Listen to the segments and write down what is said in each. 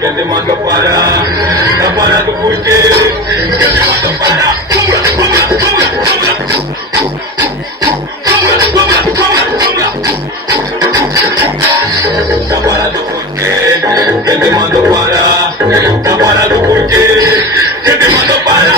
Que te mando para tu puche, que te mando para. Para tu puche, que te mando para tu puche, que te mando para.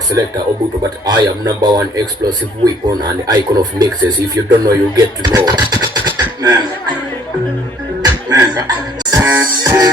Selector Obuto, but I am #1 explosive weapon and the icon of mixes. If you don't know, you get to know. Man.